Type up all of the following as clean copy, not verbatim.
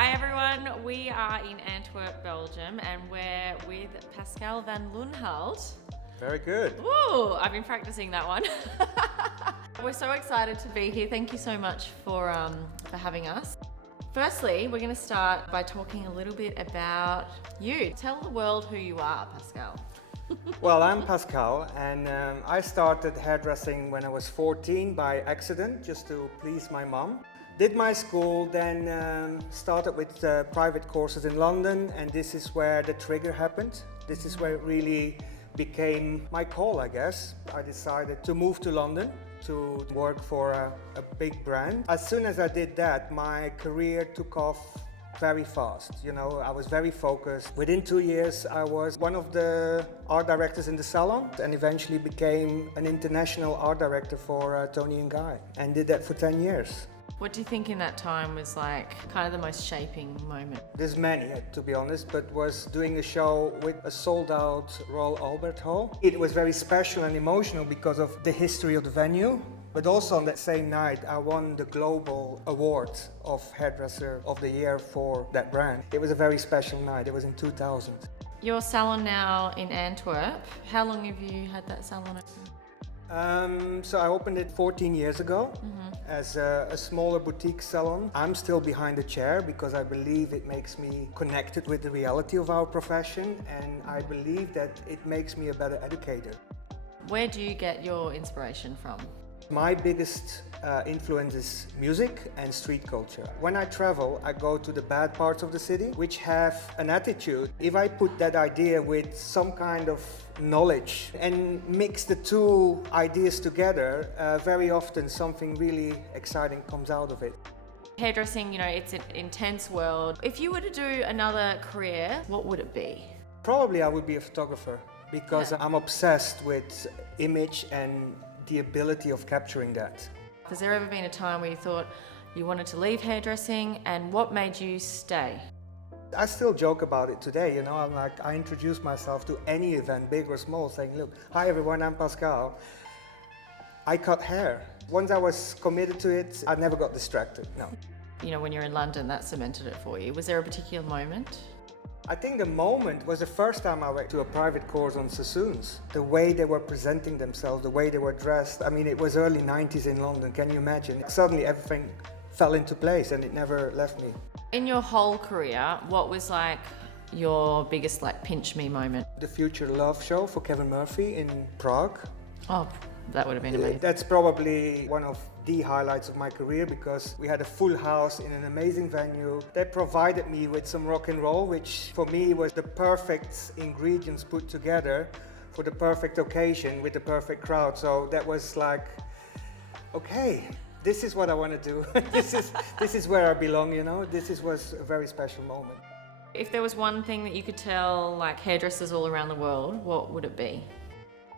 Hi everyone, we are in Antwerp, Belgium, and we're with Pascal Van Loenhout. Very good. Ooh, I've been practicing that one. We're so excited to be here. Thank you so much for having us. Firstly, we're going to start by talking a little bit about you. Tell the world who you are, Pascal. Well, I'm Pascal, and I started hairdressing when I was 14 by accident, just to please my mom. Did my school, then started with private courses in London, and this is where the trigger happened. This is where it really became my call, I guess. I decided to move to London to work for a big brand. As soon as I did that, my career took off very fast. You know, I was very focused. Within 2 years, I was one of the art directors in the Salon and eventually became an international art director for Tony and Guy, and did that for 10 years. What do you think in that time was like kind of the most shaping moment? There's many, to be honest, but was doing a show with a sold-out Royal Albert Hall. It was very special and emotional because of the history of the venue. But also on that same night, I won the global award of Hairdresser of the Year for that brand. It was a very special night. It was in 2000. Your salon now in Antwerp. How long have you had that salon open? So I opened it 14 years ago as a smaller boutique salon. I'm still behind the chair because I believe it makes me connected with the reality of our profession, and I believe that it makes me a better educator. Where do you get your inspiration from? My biggest influence is music and street culture. When I travel, I go to the bad parts of the city, which have an attitude. If I put that idea with some kind of knowledge and mix the two ideas together, very often something really exciting comes out of it. Hairdressing, you know, it's an intense world. If you were to do another career, what would it be? Probably I would be a photographer because I'm obsessed with image and the ability of capturing that. Has there ever been a time where you thought you wanted to leave hairdressing, and what made you stay? I still joke about it today, you know, I introduce myself to any event, big or small, saying, look, hi everyone, I'm Pascal. I cut hair. Once I was committed to it, I never got distracted, no. You know, when you're in London, that cemented it for you. Was there a particular moment? I think the moment was the first time I went to a private course on sassoons. The way they were presenting themselves, the way they were dressed. I mean, it was early 90s in London, can you imagine? Suddenly everything fell into place and it never left me. In your whole career, what was like your biggest like pinch me moment? The Future Love show for Kevin Murphy in Prague. Oh, that would have been amazing. That's probably one of the highlights of my career because we had a full house in an amazing venue. They provided me with some rock and roll, which for me was the perfect ingredients put together for the perfect occasion with the perfect crowd. So that was like, okay, this is what I want to do. this is where I belong, you know. Was a very special moment. If there was one thing that you could tell like hairdressers all around the world, what would it be?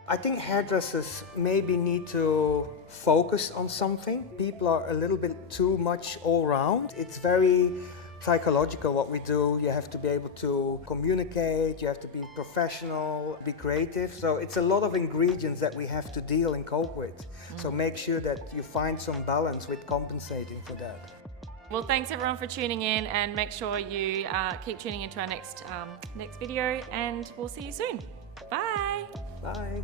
I think hairdressers maybe need to focus on something. People are a little bit too much all round. It's very psychological what we do. You have to be able to communicate, you have to be professional, be creative. So it's a lot of ingredients that we have to deal and cope with. So make sure that you find some balance with compensating for that. Well, thanks everyone for tuning in, and make sure you keep tuning into our next video, and we'll see you soon. Bye. Bye.